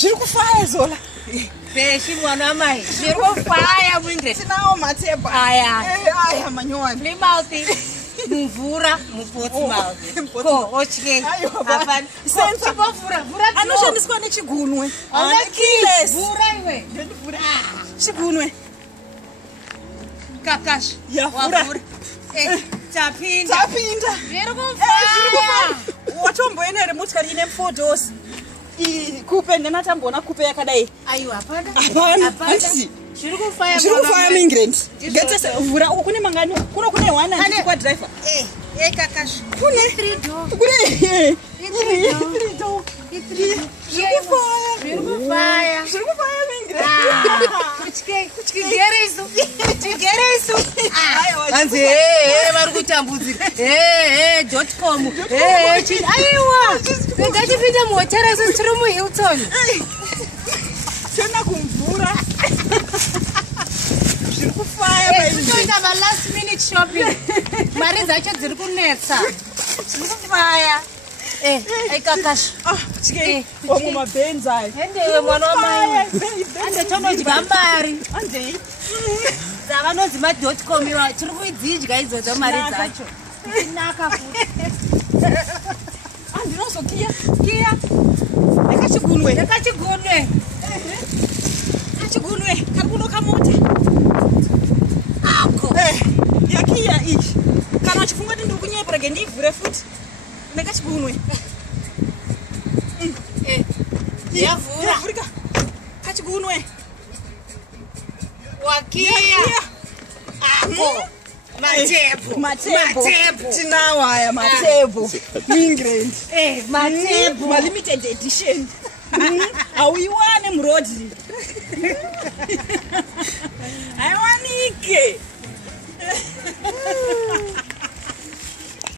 Zviri kufaya Zola. Beshi mwana wamai. Zviri kufaya mwingre. Tinawo mateba. Aya manyowani. Limauti. Mvura mupotsi mauti. Ko ochike. Apana. Senza mvura. Anoshandiswa nechigunwe. Kiles. Mvura iwe. Chigunwe. Kakashi. Yavura. Tapinda. Zviri kufaya. Watomboenda ere motikari ine 4 doors. Kupe ndanatambona kupe yakadai. Aiwa apana. Handisi. Zviri kufaya. Zviri kufaya migrant. Gatese vhura uku kune mangani. Kuno kune 1 and kwa driver. Kakashi. Kune 3 doors. Kune 3 doors. Zviri kufaya migrant. Kuchigeriso. Hanzi vari kutambudzika. .com. Aiwa. Ngachipinda muhotera tiri muHilton. Tena kumvura. Zviri kufaya kutoita last minute shopping. Mari dzacho dziri kunetsa. Zviri kufaya. Kakashi. Chike wamwe mabenza. Hendewe mwana wamai. Ande tonodya mbari. Andei. Dzavanonzi ma.com iwa tiri kuidzidya idzodzo mari dzacho. Naka futi. Andinozokiya. Nekachigunwe. Kachigunwe. Kari kuno kamota. Ako. Yakiya ichi. Kana uchifunga kuti ndiri kunyepera ndivhure futi. Nekachigunwe. Yavura. Kachigunwe. Wakiya. Ako. Matebo. Tinawo aya matebo. Migrant. Matebo. Ma limited edition. Auiwane murodi.